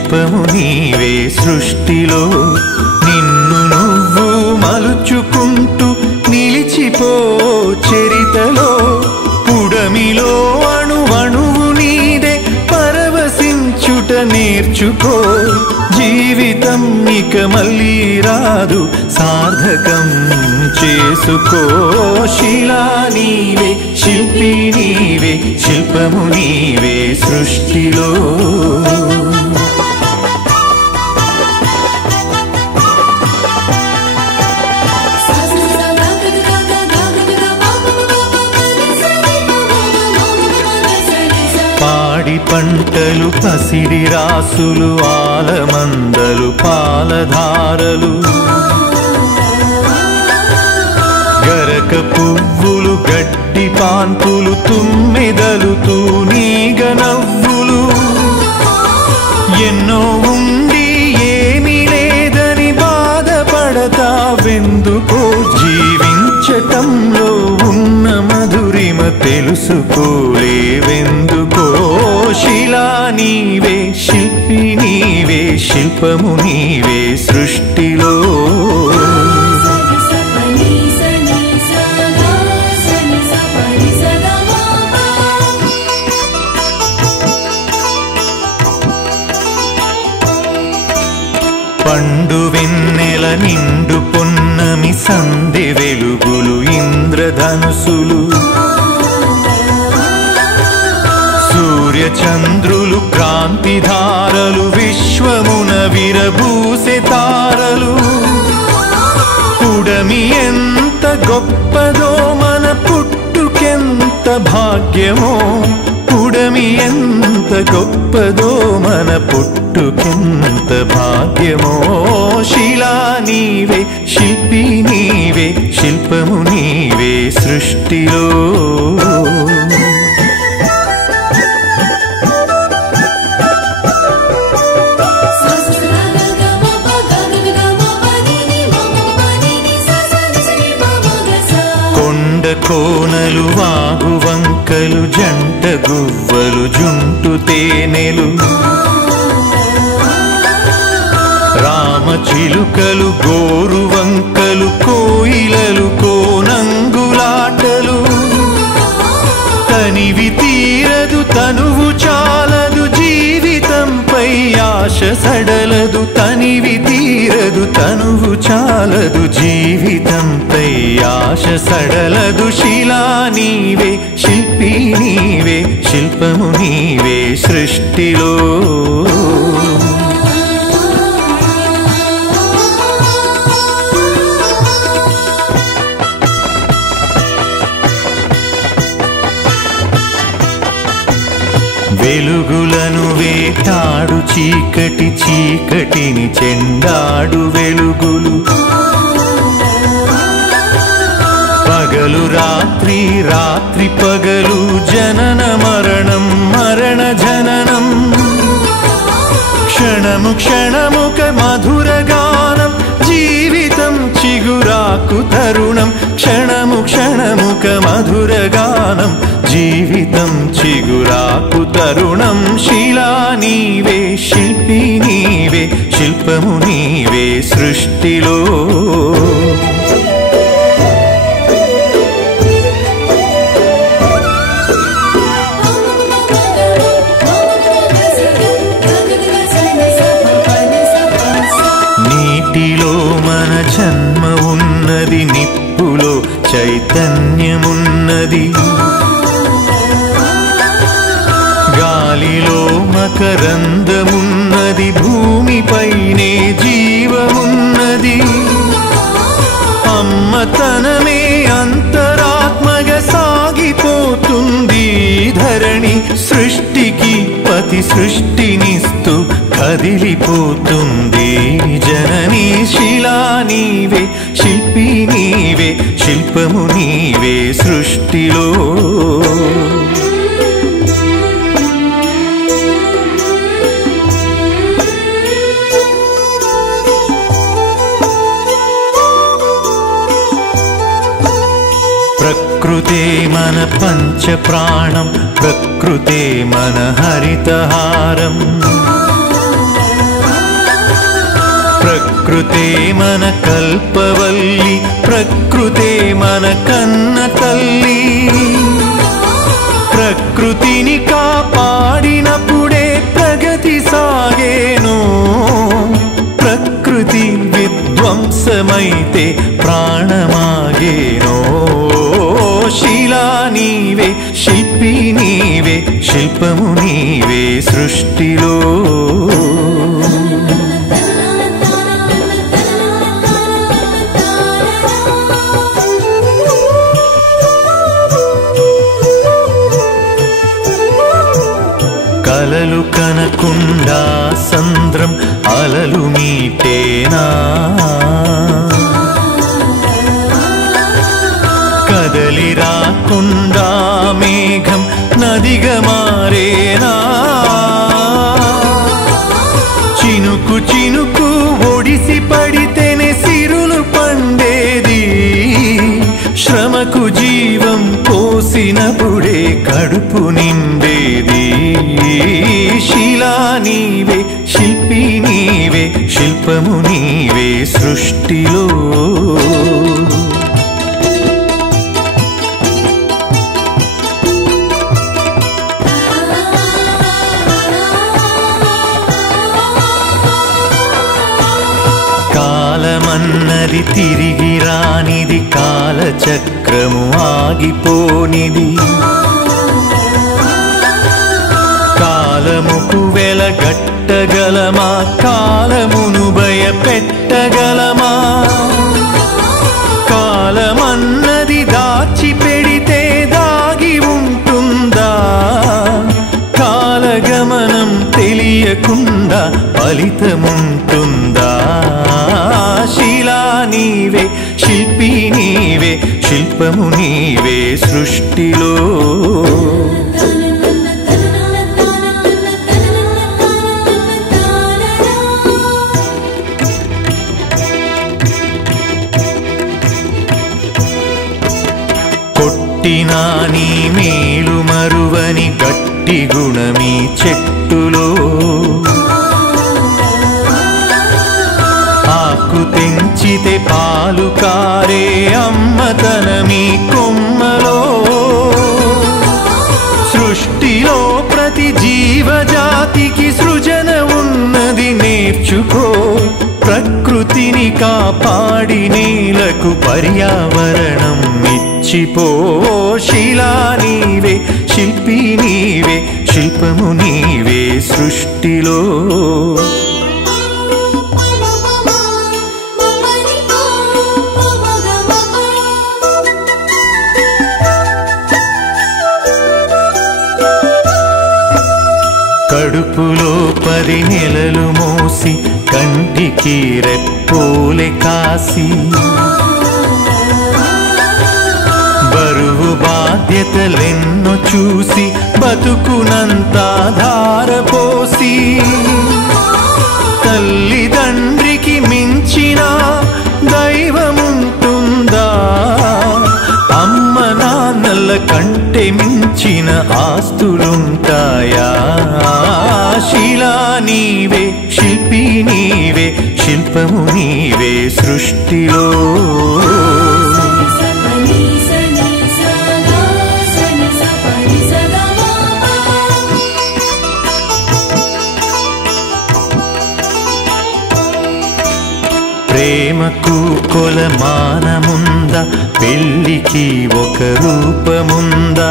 శిల్పము నీవే సృష్టిలో నిన్ను నువ్వు మలుచుకుంటూ నిలిచిపో చరితలో పుడమిలో అణువణువు నీదే పరవశించుట నేర్చుకో జీవితం ఇక మళ్ళీ రాదు సార్థకం చేసుకో శిలా నీవే శిల్పి నీవే శిల్పము నీవే సృష్టిలో పాడి పంటలు పసిడి రాసులు ఆలమందలు పాలధారలు గరక పువ్వులు గడ్డి పాన్పులు తుమ్మెదలు తూనీగ నవ్వులు ఎన్నో ఉండి ఏమీ లేదని బాధపడతావెందుకో జీవించటంలో ఉన్న మధురిమ తెలుసుకోలేవెందుకో శిలా నీవే శిల్పి నీవే శిల్పము నీవే సృష్టిలో పండు వెన్నెల నిండు పొన్నమి సంధి వెలుగులు ఇంద్రధనుసులు సూర్య చంద్రులు క్రాంతిధారలు విశ్వమున విరబూసే తారలు పుడమి ఎంత గొప్పదో మన పుట్టుకెంత భాగ్యమో పుడమి ఎంత గొప్పదో మన పుట్టుకెంత భాగ్యమో శిలా నీవే శిల్పి నీవే శిల్పము నీవే సృష్టిలో కోనలు వాగు వంకలు జంట గువ్వలు జుంటు తేనెలు రామచిలుకలు గోరు వంకలు కోయిలలు కోనంగులాటలు తనివి తీరదు తనువు చాలదు జీవితంపై ఆశ సడలదు తనివి తీరదు తనువు చాలదు జీవితంపై ఆశ సడలదు శిలా నీవే శిల్పి నీవే శిల్పము నీవే సృష్టిలో వెలుగులను వేటాడు చీకటి చీకటిని చెండాడు వెలుగులు పగలు రాత్రి రాత్రి పగలు జనన మరణం మరణ జననం క్షణము క్షణముక మధుర గానం జీవితం చిగురాకు తరుణం క్షణము క్షణముక మధుర గానం జీవితం చిగురాకు తరుణం శిలా నీవే శిల్పి నీవే శిల్పము నీవే సృష్టిలో నీటిలో మన జన్మ ఉన్నది నిప్పులో చైతన్యమున్నది గాలిలో మకరందమున్నది భూమిపైనే జీవమున్నది అమ్మతనమే అంతరాత్మగా సాగిపోతుంది ధరణి సృష్టికి పతి సృష్టినిస్తూ కదిలిపోతుంది జననీ శిలా నీవే శిల్పి నీవే శిల్పము నీవే సృష్టిలో ప్రకృతే మన పంచ ప్రాణం ప్రకృతే మన హరితహారం ప్రకృతే మన కల్పవల్లి ప్రకృతే మన కన్న తల్లి ప్రకృతిని కాపాడినప్పుడే ప్రగతి సాగేను ప్రకృతి విధ్వంసమైతే ప్రాణమాగేనో శిలా నీవే శిల్పి నీవే శిల్పము నీవే సృష్టిలో కలలు కనకుండా సంద్రం అలలు మీటేనా కదలి రాకుండా మేఘం నదిగా మారేనా చినుకు చినుకు ఒడిసి పడితేనే సిరులు పండేది శ్రమకు జీవం పోసినప్పుడే కడుపు నిండేది శిలా నీవే శిల్పి నీవే శిల్పము నీవే సృష్టిలో కాలమన్నది తిరిగి రానిది కాలచక్రము ఆగిపోనిది కాలముకు వెలగట్టగలమా కాలమును భయపెట్టగలమా కాలమన్నది దాచి పెడితే దాగి ఉంటుందా కాలగమనం తెలియకుండా ఫలితముంటుందా శిలా నీవే శిల్పి నీవే శిల్పము నీవే సృష్టిలో కొట్టినా నీ మేలు మరువని గట్టి గుణమీ చెట్టులో ఆకు తెంచితే పాలు కారే అమ్మతనమీ కొమ్మలో సృష్టిలో ప్రతి జీవజాతికి సృజన ఉన్నది నేర్చుకో ప్రకృతిని కాపాడి నేలకు పర్యావరణం ఇచ్చిపో శిలా నీవే శిల్పి నీవే శిల్పము నీవే సృష్టిలో కడుపులో 10 నెలలు మోసి కంటికి రెప్పోలే కాసి బరువు బాధ్యతలెన్నో చూసి బతుకునంతా ధారపోసి తల్లిదండ్రికి మించిన దైవముంటుందా అమ్మ నాన్నల కంటే మించిన ఆస్తులుంటాయా శిలా నీవే శిల్పి నీవే శిల్పము నీవే సృష్టిలో ప్రేమకు కొలమానముందా పెళ్ళికి ఒక రూపముందా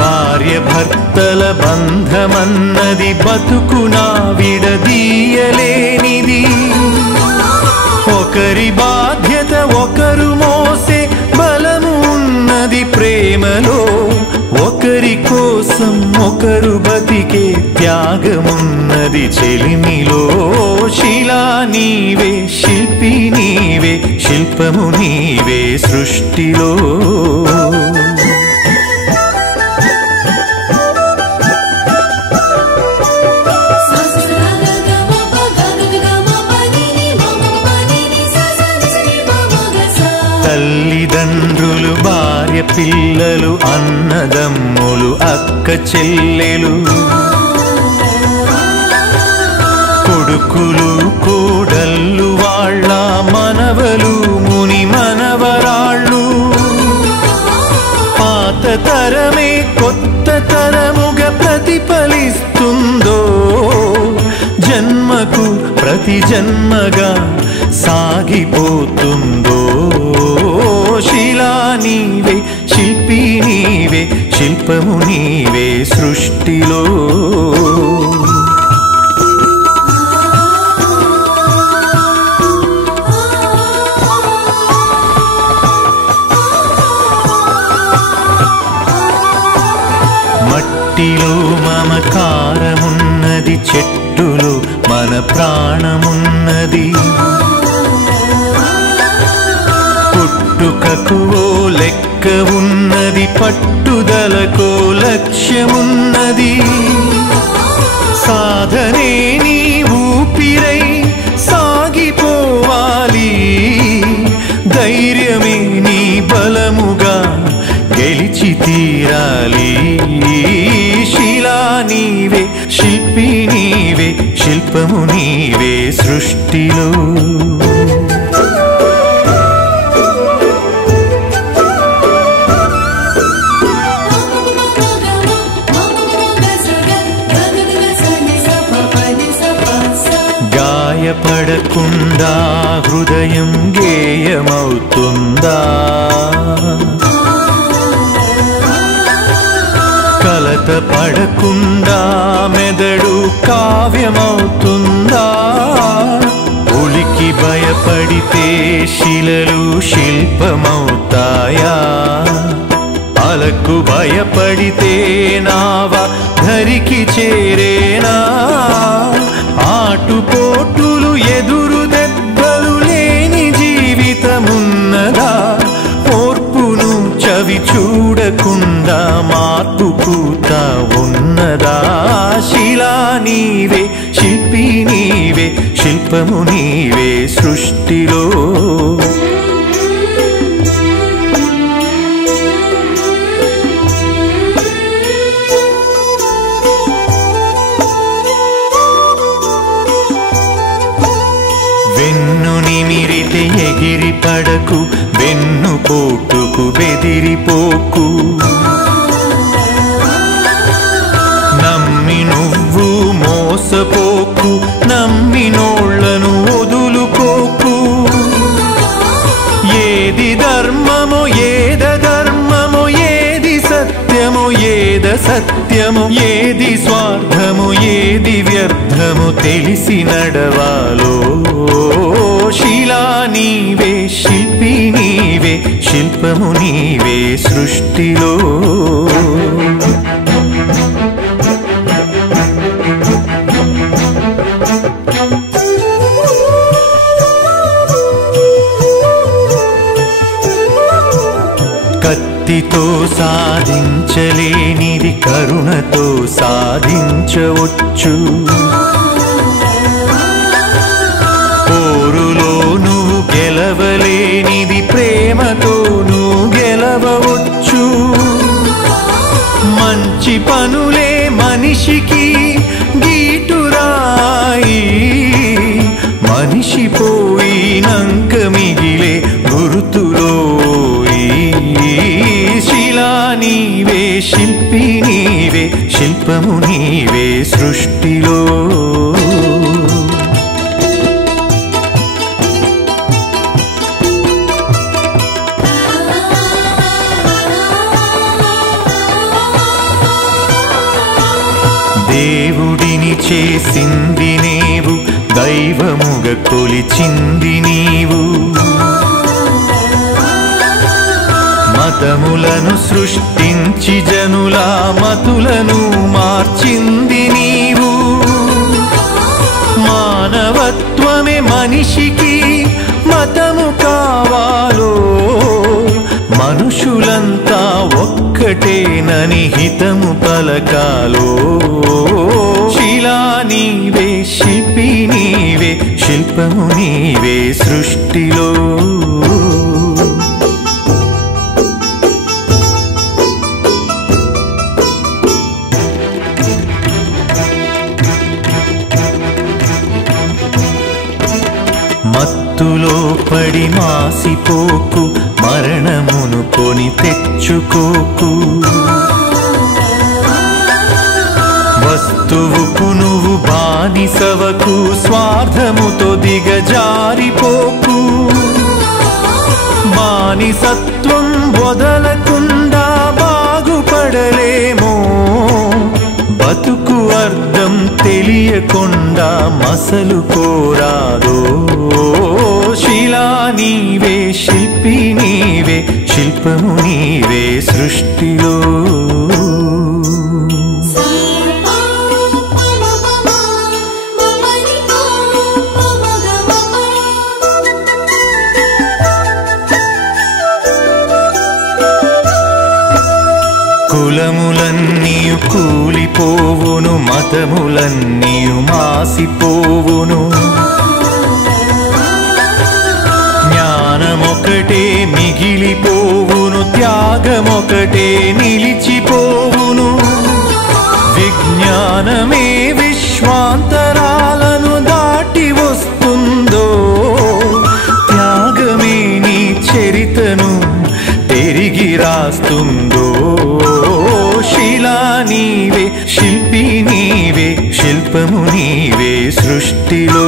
భార్య భర్తల బంధమన్నది బతుకునా విడదీయలేనిది ఒకరి బాధ్యత ఒకరు మోసే బలము ఉన్నది ప్రేమలో ఒకరి కోసం ఒకరు బతికే త్యాగమున్నది చెలిమిలో శిలా నీవే శిల్పి నీవే శిల్పము నీవే సృష్టిలో తల్లిదండ్రులు భార్య పిల్లలు అన్నదమ్ములు అక్క చెల్లెలు కొడుకులు కోడళ్ళు వాళ్ళ మనవలు ముని మనవరాళ్ళు పాత తరమే కొత్త తరముగా ప్రతిఫలిస్తుందో జన్మకు ప్రతి జన్మగా సాగిపోతుందో శిలా నీవే శిల్పి నీవే శిల్పము నీవే సృష్టిలో మట్టిలో మమకారమున్నది చెట్టులో మన ప్రాణమున్నది పుట్టుకకు ఓ లెక్క ఉన్నది పట్టుదలకో లక్ష్యమున్నది సాధనే నీ ఊపిరై సాగిపోవాలి ధైర్యమే నీ బలముగా గెలిచి తీరాలి శిలా నీవే శిల్పి నీవే శిల్పము నీవే సృష్టిలో గాయపడకుండా హృదయం గేయమవుతుందా కలత పడకుండా మెదడు కావ్యమవుతుందా ఉలికి భయపడితే శిలలు శిల్పమవుతాయా అలకు భయపడితే నావ ధరికి చేరేనా ఆటుపోటులు ఎదురు దెబ్బలు లేని జీవితమున్నదా ఓర్పును చవి చూడకుండా మార్పు పూత ఉన్నదా శిలా నీవే శిల్పి నీవే శిల్పము నీవే సృష్టిలో వెన్ను నిమిరితే ఎగిరి పడకు వెన్ను పోటుకు బెదిరిపోకు నమ్మి నువ్వు మోసపోకు నమ్మినోళ్లను వదులుకోకు ఏది ధర్మమో ఏద ధర్మమో ఏది సత్యమో ఏద సత్యమో ఏది స్వార్థము ఏది వ్యర్థము తెలిసి నడవాలో శిలా నీవే శిల్పి నీవే శిల్పము నీవే సృష్టిలో కత్తితో సాధించలేనిది కరుణతో సాధించవచ్చు పోరులో నువ్వు గెలవలేనిది ప్రేమతో నువ్వు గెలవవచ్చు మంచి పనులే మనిషికి గీటురాయి మనిషి పోయినంక మిగిలే గుర్తులో శిలా నీవే శిల్పి నీవే శిల్పము నీవే సృష్టిలో దేవుడిని చేసింది నీవు దైవముగా కొలిచింది నీవు మతములను సృష్టించి జనుల మతులను మార్చింది నీవు మానవత్వమే మనిషికి మతము కావాలో మనుషులంతా ఒక్కటేనని హితము పలకాలో శిలా నీవే శిల్పి నీవే శిల్పము నీవే సృష్టిలో మత్తులో పడి మాసిపోకు, మరణమును కొని తెచ్చుకోకు. వస్తువుకు నువ్వు బానిసవకు, స్వార్థముతో దిగజారిపోకు. బానిసత్వం వదలకుండా బాగుపడలేమో, బతుకు అర్థం తెలియకుండా మసలు కోరాదో. శిలా నీవే, శిల్పి నీవే, శిల్పము నీవే సృష్టిలో. కులములన్నీయు కూలిపోవును, మతములన్నీయు మాసిపోవును. జ్ఞానమొకటే మిగిలిపోవును, త్యాగమొకటే నిలిచిపోవును. విజ్ఞానమే విశ్వాంతరాలను దాటి వస్తుందో, త్యాగమే నీ చరితను తిరిగి రాస్తుందో. శిలా నీవే, శిల్పి నీవే, శిల్పము నీవే సృష్టిలో.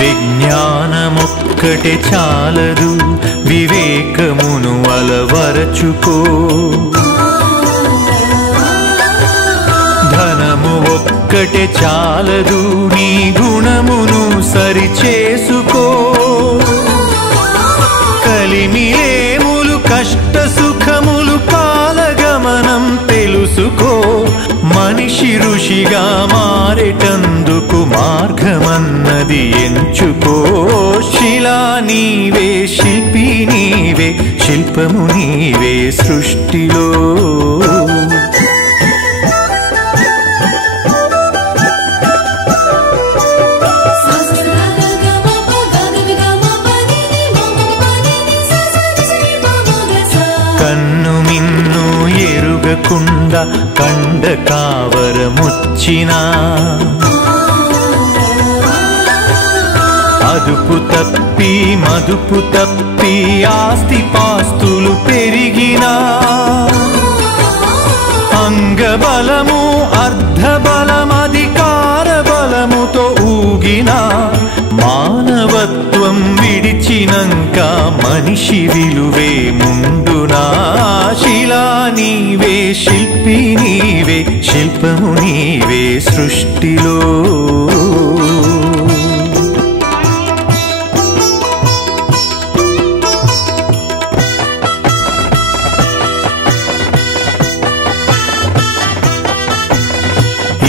విజ్ఞానమొక్కటే చాలదు, వివేకమును అలవరచుకో. ధనము ఒక్కటే చాలదు, నీ గుణమును సరిచేసుకో. కలిమిలేములు కష్ట సుఖములు కాలగమనం తెలుసుకో. మనిషి ఋషిగా మారేటందుకు మార్గమన్నది ఎంచుకో. శిలా నీవే, శిల్పి నీవే, శిల్పము నీవే సృష్టిలో. కన్ను మిన్ను ఎరుగకుండా కండ కావరముచ్చినా, అదుపు తప్పి మదుపు తప్పి ఆస్తి పాస్తులు పెరిగినా, అంగబలము అర్ధబలం అధికార బలముతో ఊగినా, మానవత్వం విడిచినంక మనిషి విలువే ముందునా. శిలా నీవే, శిల్పి నీవే, శిల్పము నీవే సృష్టిలో.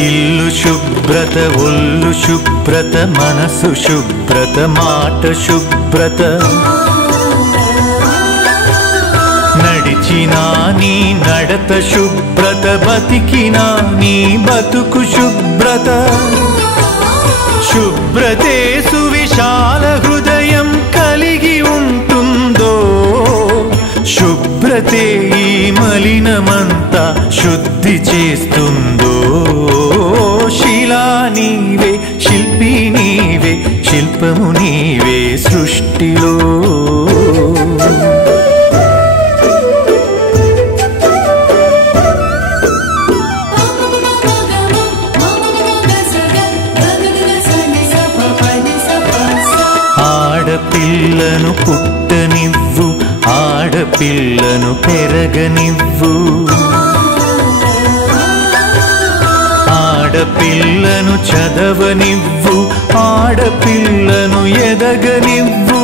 ఇల్లు శుభ్రత, ఒళ్ళు శుభ్రత, మనసు శుభ్రత, మాట శుభ్రత. నడిచినా నీ నడత శుభ్రత, బతికినా నీ బతుకు శుభ్రత. శుభ్రతే సువిశాల హృదయం కలిగి ఉంటుందో, శుభ్రతే ఈ మలినమంతా శుద్ధి చేస్తుందో. శిలా నీవే, శిల్పి నీవే, శిల్పము నీవే సృష్టిలో. ఆడపిల్లను పుట్టనివ్వు, ఆడపిల్లను పెరగనివ్వు. ఆడపిల్లను చదవనివ్వు, ఆడపిల్లను ఎదగనివ్వు.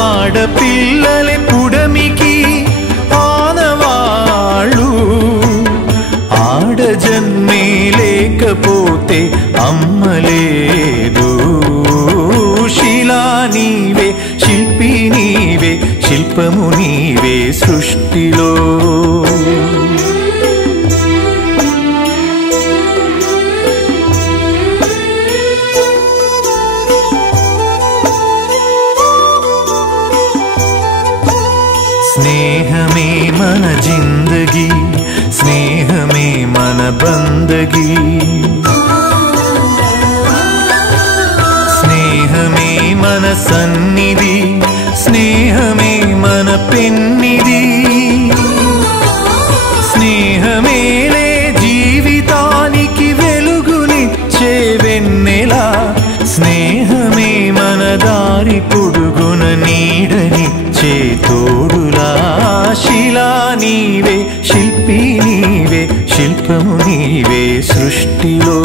ఆడపిల్లలే పుడమికి ఆనవాళ్ళు, ఆడజన్మే లేకపోతే అమ్మలేదు. శిలా నీవే, శిల్పి నీవే, శిల్పము నీవే సృష్టిలో. జిందగీ స్నేహమే మన బందగీ స్నేహమే మన సన్నిధి స్నేహమే మన పెన్నిధి స్నేహమేలే జీవితానికి వెలుగునిచ్చే వెన్నెలా స్నేహమే మన దారి పొడుగున నీడనిచ్చే తోడులా శిలా నీవే శిల్పి నీవే శిల్పము నీవే సృష్టిలో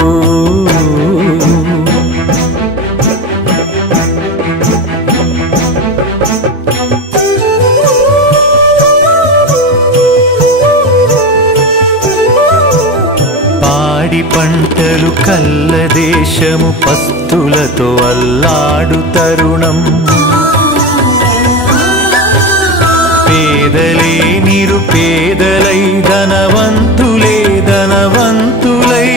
పాడి పంటలు కల్ల దేశము పస్తులతో అల్లాడు తరుణం పేదలే నిరుపేదలై ధనవంతులే ధనవంతులై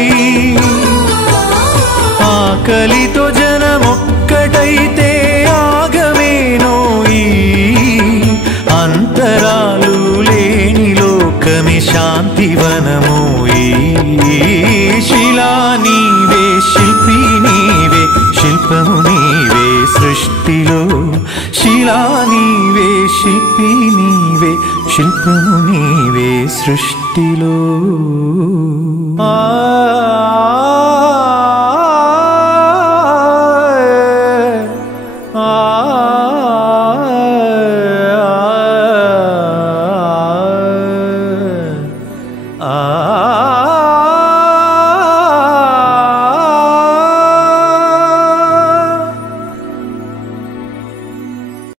ఆకలితో జనమొక్కటైతే ఆగమేనోయి అంతరాలు లేని లోకమే శాంతివనమోయి శిలా నీవే శిల్పి నీవే శిల్పము నీవే సృష్టిలో శిలా నీవే శిల్పి నీవే శిల్పము నీవే సృష్టిలో